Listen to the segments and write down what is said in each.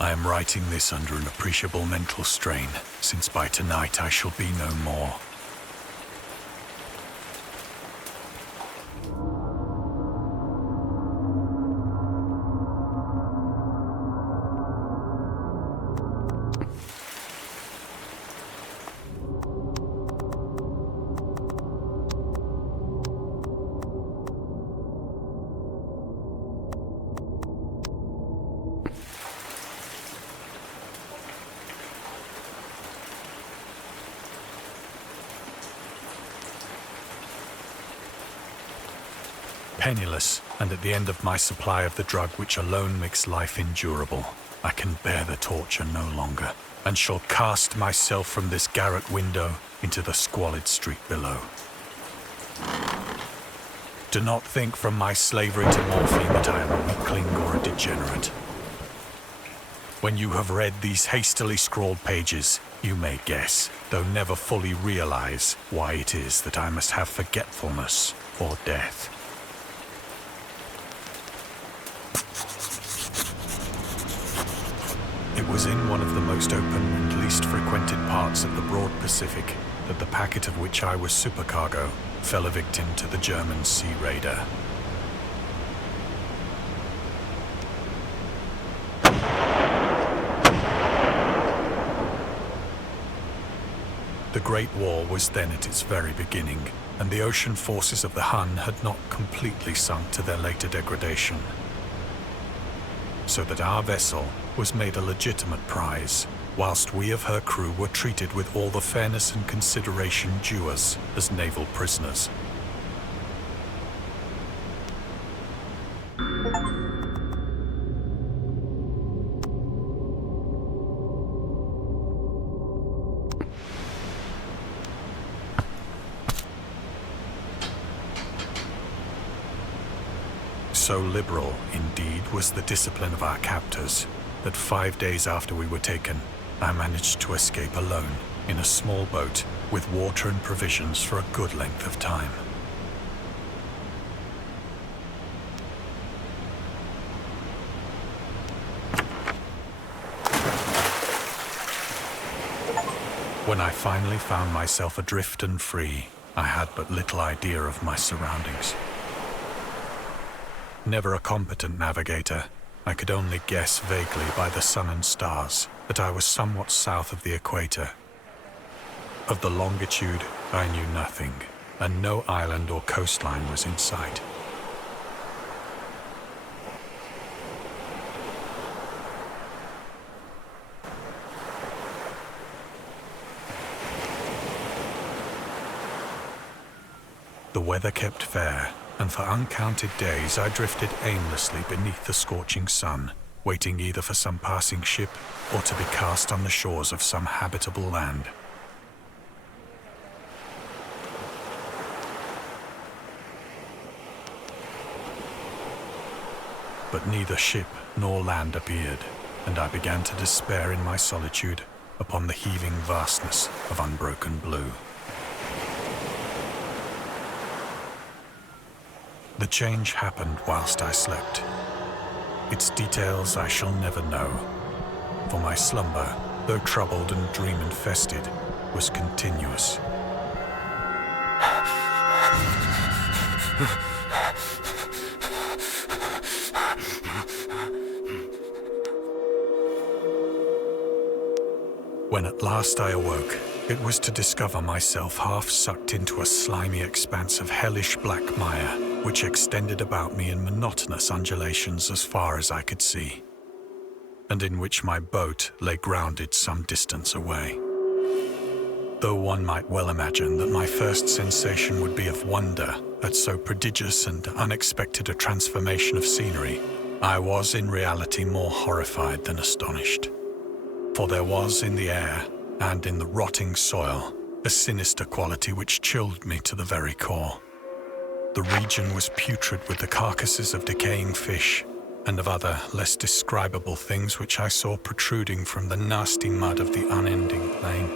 I am writing this under an appreciable mental strain, since by tonight I shall be no more. Penniless, and at the end of my supply of the drug which alone makes life endurable, I can bear the torture no longer, and shall cast myself from this garret window into the squalid street below. Do not think from my slavery to morphine that I am a weakling or a degenerate. When you have read these hastily scrawled pages, you may guess, though never fully realize, why it is that I must have forgetfulness or death. It was in one of the most open and least frequented parts of the broad Pacific that the packet of which I was supercargo fell a victim to the German sea raider. The Great War was then at its very beginning, and the ocean forces of the Hun had not completely sunk to their later degradation. So that our vessel was made a legitimate prize, whilst we of her crew were treated with all the fairness and consideration due us as naval prisoners. So liberal, indeed, was the discipline of our captors, that 5 days after we were taken, I managed to escape alone in a small boat with water and provisions for a good length of time. When I finally found myself adrift and free, I had but little idea of my surroundings. Never a competent navigator, I could only guess vaguely by the sun and stars that I was somewhat south of the equator. Of the longitude, I knew nothing, and no island or coastline was in sight. The weather kept fair, and for uncounted days I drifted aimlessly beneath the scorching sun, waiting either for some passing ship or to be cast on the shores of some habitable land. But neither ship nor land appeared, and I began to despair in my solitude upon the heaving vastness of unbroken blue. The change happened whilst I slept. Its details I shall never know, for my slumber, though troubled and dream-infested, was continuous. When at last I awoke, it was to discover myself half sucked into a slimy expanse of hellish black mire, which extended about me in monotonous undulations as far as I could see, and in which my boat lay grounded some distance away. Though one might well imagine that my first sensation would be of wonder at so prodigious and unexpected a transformation of scenery, I was in reality more horrified than astonished. For there was in the air, and in the rotting soil, a sinister quality which chilled me to the very core. The region was putrid with the carcasses of decaying fish, and of other, less describable things which I saw protruding from the nasty mud of the unending plain.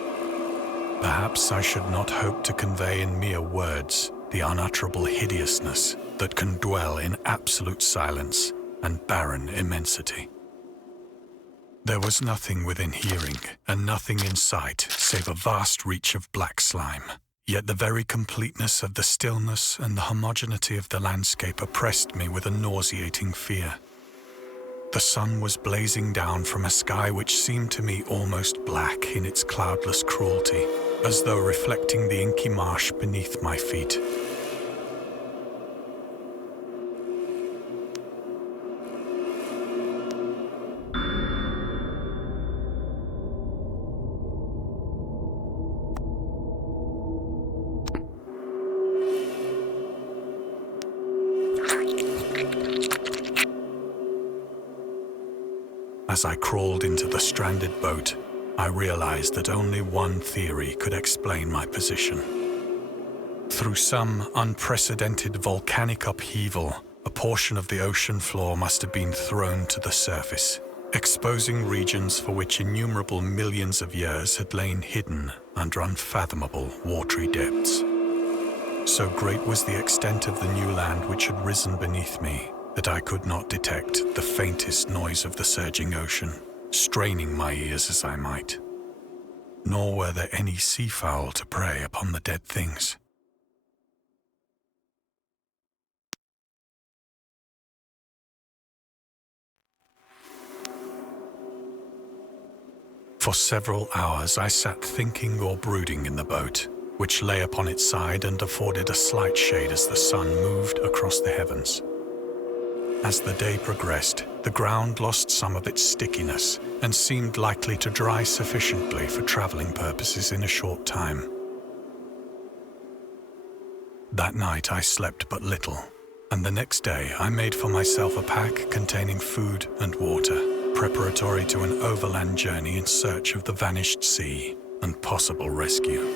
Perhaps I should not hope to convey in mere words the unutterable hideousness that can dwell in absolute silence and barren immensity. There was nothing within hearing, and nothing in sight, save a vast reach of black slime. Yet the very completeness of the stillness and the homogeneity of the landscape oppressed me with a nauseating fear. The sun was blazing down from a sky which seemed to me almost black in its cloudless cruelty, as though reflecting the inky marsh beneath my feet. As I crawled into the stranded boat, I realized that only one theory could explain my position. Through some unprecedented volcanic upheaval, a portion of the ocean floor must have been thrown to the surface, exposing regions for which innumerable millions of years had lain hidden under unfathomable watery depths. So great was the extent of the new land which had risen beneath me, that I could not detect the faintest noise of the surging ocean, straining my ears as I might. Nor were there any seafowl to prey upon the dead things. For several hours I sat thinking or brooding in the boat, which lay upon its side and afforded a slight shade as the sun moved across the heavens. As the day progressed, the ground lost some of its stickiness and seemed likely to dry sufficiently for traveling purposes in a short time. That night I slept but little, and the next day I made for myself a pack containing food and water, preparatory to an overland journey in search of the vanished sea and possible rescue.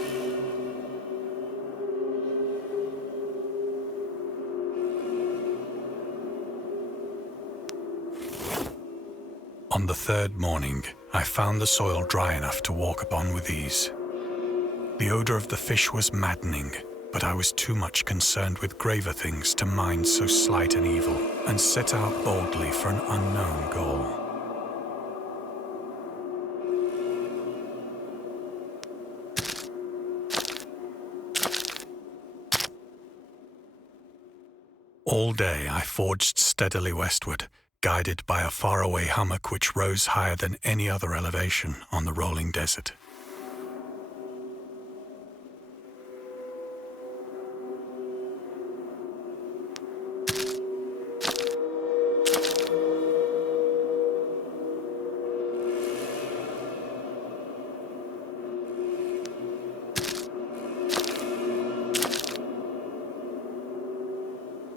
On the third morning, I found the soil dry enough to walk upon with ease. The odor of the fish was maddening, but I was too much concerned with graver things to mind so slight an evil, and set out boldly for an unknown goal. All day I forged steadily westward, guided by a faraway hummock which rose higher than any other elevation on the rolling desert.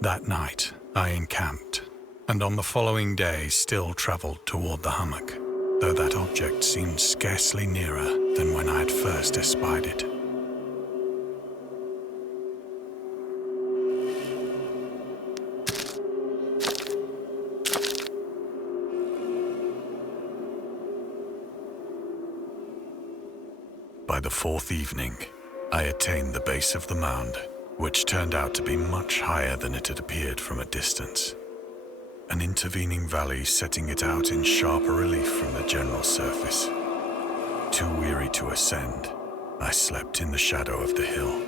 That night, I encamped, and on the following day still travelled toward the hummock, though that object seemed scarcely nearer than when I had first espied it. By the fourth evening, I attained the base of the mound, which turned out to be much higher than it had appeared from a distance. An intervening valley setting it out in sharper relief from the general surface. Too weary to ascend, I slept in the shadow of the hill.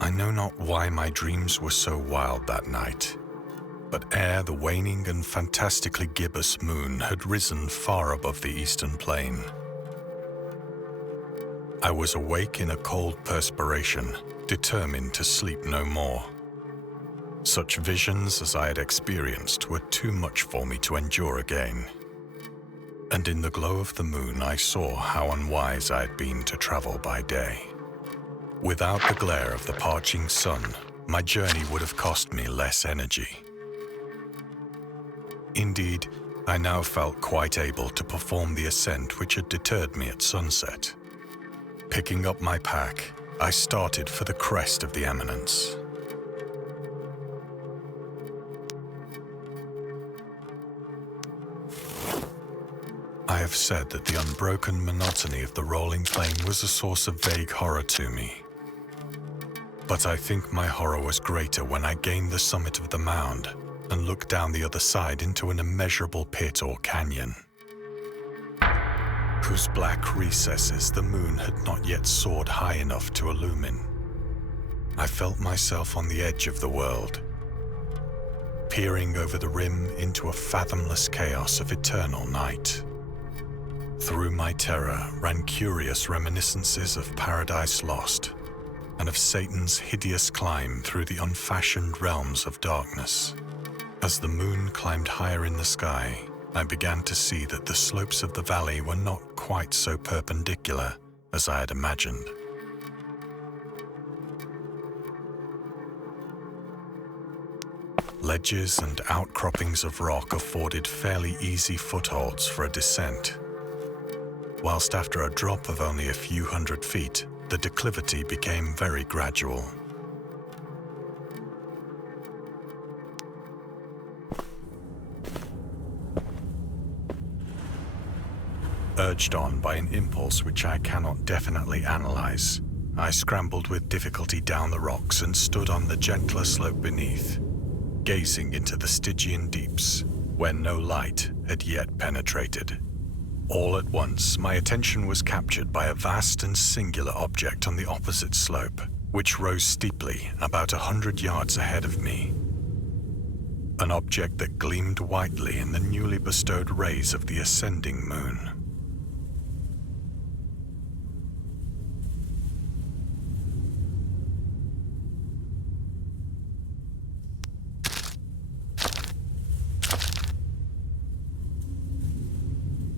I know not why my dreams were so wild that night, but ere the waning and fantastically gibbous moon had risen far above the eastern plain, I was awake in a cold perspiration, determined to sleep no more. Such visions as I had experienced were too much for me to endure again. And in the glow of the moon I saw how unwise I had been to travel by day. Without the glare of the parching sun, my journey would have cost me less energy. Indeed, I now felt quite able to perform the ascent which had deterred me at sunset. Picking up my pack, I started for the crest of the eminence. I have said that the unbroken monotony of the rolling plain was a source of vague horror to me. But I think my horror was greater when I gained the summit of the mound and looked down the other side into an immeasurable pit or canyon, whose black recesses the moon had not yet soared high enough to illumine. I felt myself on the edge of the world, peering over the rim into a fathomless chaos of eternal night. Through my terror ran curious reminiscences of Paradise Lost and of Satan's hideous climb through the unfashioned realms of darkness. As the moon climbed higher in the sky, I began to see that the slopes of the valley were not quite so perpendicular as I had imagined. Ledges and outcroppings of rock afforded fairly easy footholds for a descent, whilst after a drop of only a few hundred feet, the declivity became very gradual. Urged on by an impulse which I cannot definitely analyze, I scrambled with difficulty down the rocks and stood on the gentler slope beneath, gazing into the Stygian deeps, where no light had yet penetrated. All at once, my attention was captured by a vast and singular object on the opposite slope, which rose steeply about 100 yards ahead of me. An object that gleamed whitely in the newly bestowed rays of the ascending moon.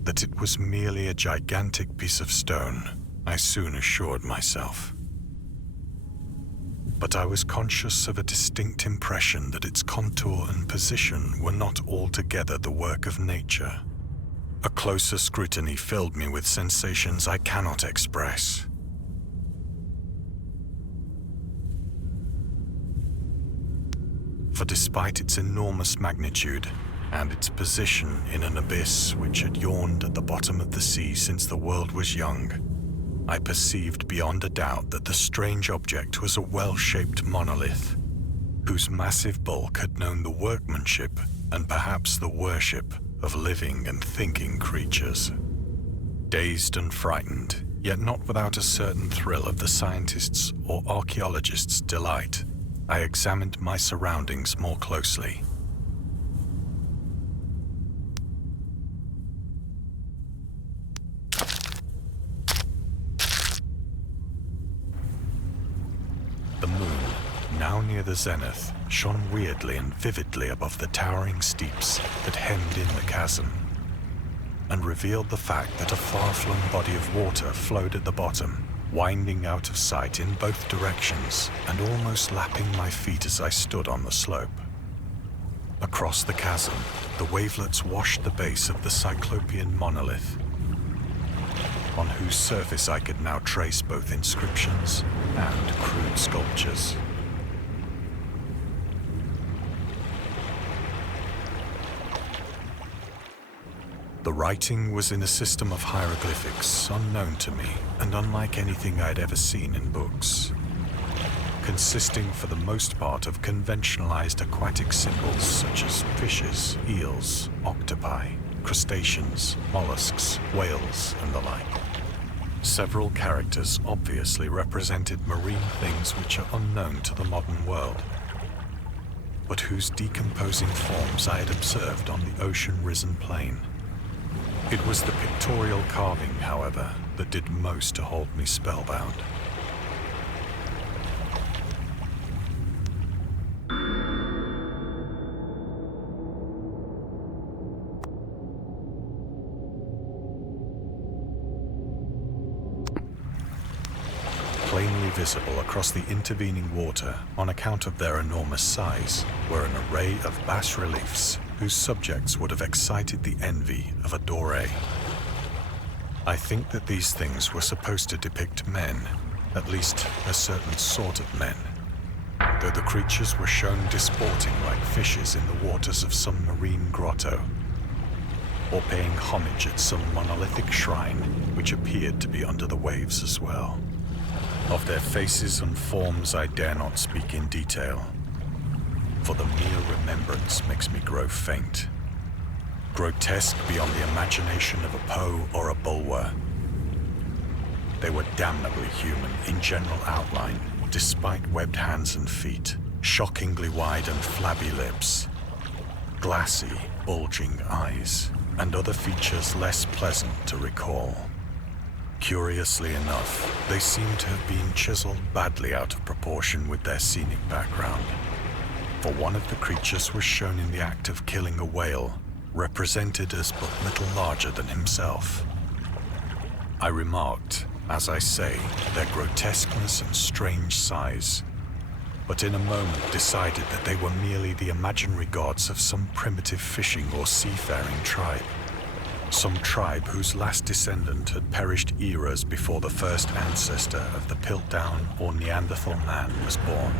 That it was merely a gigantic piece of stone, I soon assured myself. But I was conscious of a distinct impression that its contour and position were not altogether the work of nature. A closer scrutiny filled me with sensations I cannot express. For despite its enormous magnitude, and its position in an abyss which had yawned at the bottom of the sea since the world was young, I perceived beyond a doubt that the strange object was a well-shaped monolith, whose massive bulk had known the workmanship and perhaps the worship of living and thinking creatures. Dazed and frightened, yet not without a certain thrill of the scientist's or archaeologist's delight, I examined my surroundings more closely. The moon, now near the zenith, shone weirdly and vividly above the towering steeps that hemmed in the chasm, and revealed the fact that a far-flung body of water flowed at the bottom, winding out of sight in both directions and almost lapping my feet as I stood on the slope. Across the chasm, the wavelets washed the base of the Cyclopean monolith, on whose surface I could now trace both inscriptions and crude sculptures. The writing was in a system of hieroglyphics unknown to me and unlike anything I'd ever seen in books, consisting for the most part of conventionalized aquatic symbols such as fishes, eels, octopi, crustaceans, mollusks, whales, and the like. Several characters obviously represented marine things which are unknown to the modern world, but whose decomposing forms I had observed on the ocean-risen plain. It was the pictorial carving, however, that did most to hold me spellbound. Plainly visible across the intervening water, on account of their enormous size, were an array of bas-reliefs whose subjects would have excited the envy of a Doré. I think that these things were supposed to depict men, at least a certain sort of men, though the creatures were shown disporting like fishes in the waters of some marine grotto, or paying homage at some monolithic shrine which appeared to be under the waves as well. Of their faces and forms I dare not speak in detail, for the mere remembrance makes me grow faint. Grotesque beyond the imagination of a Poe or a Bulwer. They were damnably human in general outline, despite webbed hands and feet, shockingly wide and flabby lips, glassy, bulging eyes, and other features less pleasant to recall. Curiously enough, they seem to have been chiseled badly out of proportion with their scenic background. For one of the creatures was shown in the act of killing a whale, represented as but little larger than himself. I remarked, as I say, their grotesqueness and strange size, but in a moment decided that they were merely the imaginary gods of some primitive fishing or seafaring tribe. Some tribe whose last descendant had perished eras before the first ancestor of the Piltdown or Neanderthal man was born.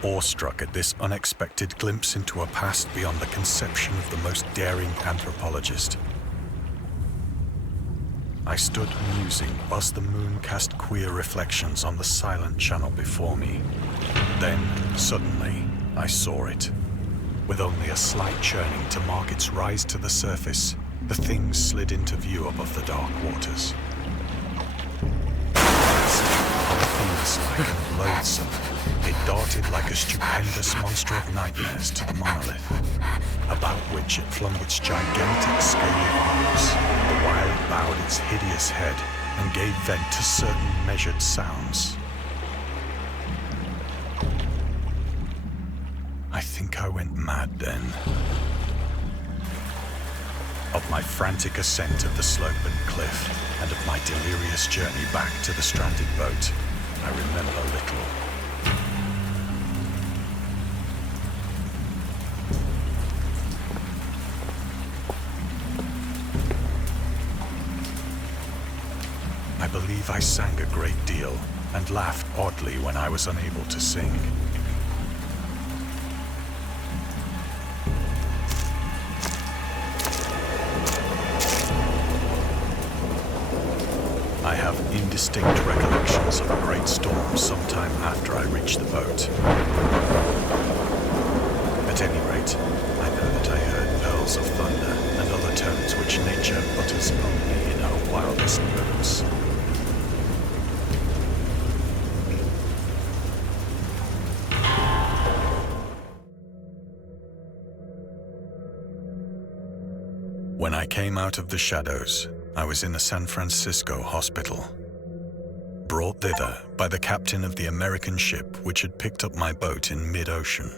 Awestruck at this unexpected glimpse into a past beyond the conception of the most daring anthropologist, I stood musing whilst the moon cast queer reflections on the silent channel before me. Then, suddenly, I saw it. With only a slight churning to mark its rise to the surface, the thing slid into view above the dark waters. Polyphemus-like and loathsome, it darted like a stupendous monster of nightmares to the monolith, about which it flung its gigantic scaly arms, the while it bowed its hideous head and gave vent to certain measured sounds. I think I went mad then. Of my frantic ascent of the slope and cliff, and of my delirious journey back to the stranded boat, I remember little. I believe I sang a great deal and laughed oddly when I was unable to sing. I have indistinct recollections of a great storm sometime after I reached the boat. At any rate, I know that I heard pearls of thunder and other tones which nature utters only in her wildest moods. When I came out of the shadows, I was in a San Francisco hospital, brought thither by the captain of the American ship which had picked up my boat in mid-ocean.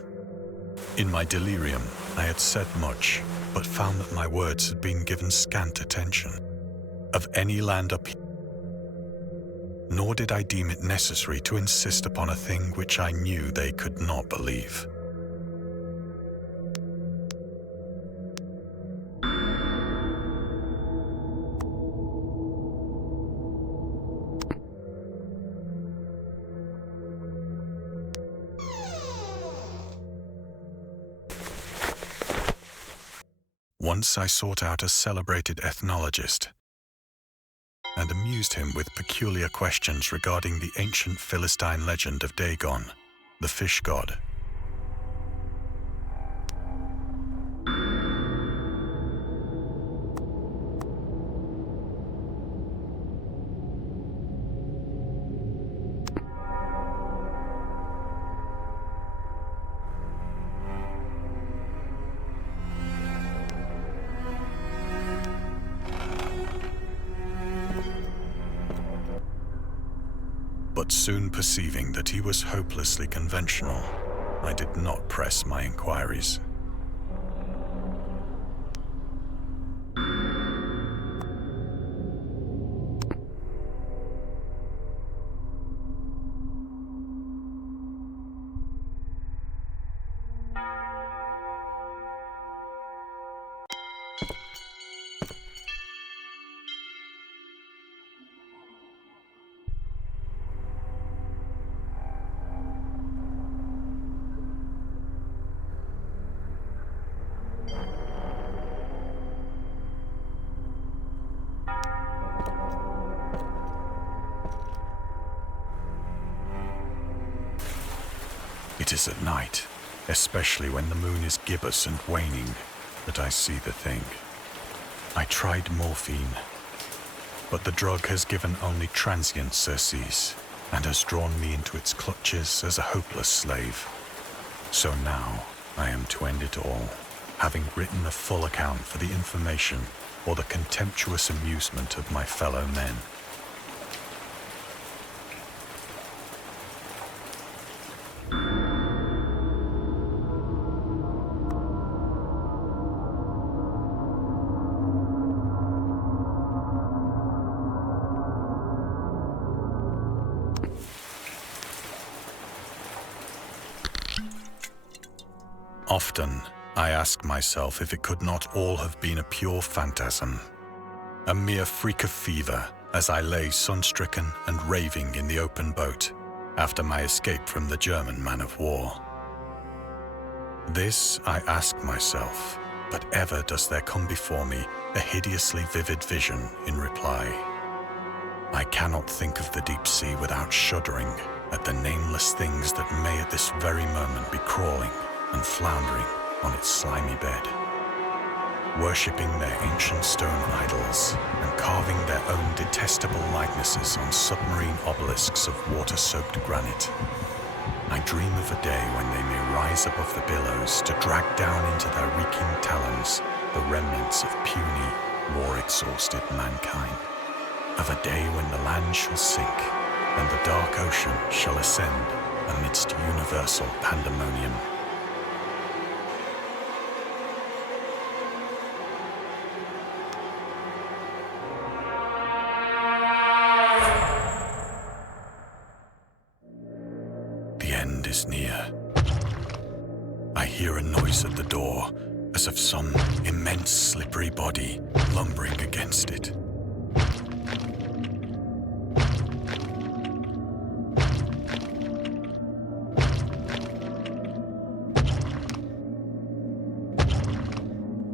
In my delirium, I had said much, but found that my words had been given scant attention. Of any land up here, nor did I deem it necessary to insist upon a thing which I knew they could not believe. Once I sought out a celebrated ethnologist and amused him with peculiar questions regarding the ancient Philistine legend of Dagon, the fish god. But soon perceiving that he was hopelessly conventional, I did not press my inquiries. It is at night, especially when the moon is gibbous and waning, that I see the thing. I tried morphine, but the drug has given only transient surcease and has drawn me into its clutches as a hopeless slave. So now I am to end it all, having written a full account for the information or the contemptuous amusement of my fellow men. Often, I ask myself if it could not all have been a pure phantasm, a mere freak of fever as I lay sun-stricken and raving in the open boat after my escape from the German man-of-war. This I ask myself, but ever does there come before me a hideously vivid vision in reply. I cannot think of the deep sea without shuddering at the nameless things that may at this very moment be crawling and floundering on its slimy bed, worshipping their ancient stone idols and carving their own detestable likenesses on submarine obelisks of water-soaked granite. I dream of a day when they may rise above the billows to drag down into their reeking talons the remnants of puny, war-exhausted mankind. Of a day when the land shall sink and the dark ocean shall ascend amidst universal pandemonium. The end is near. I hear a noise at the door, as of some immense slippery body lumbering against it.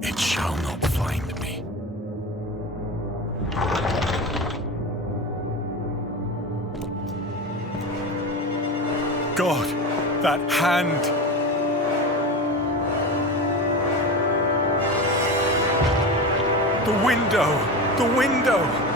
It shall not find me. God, that hand! The window! The window!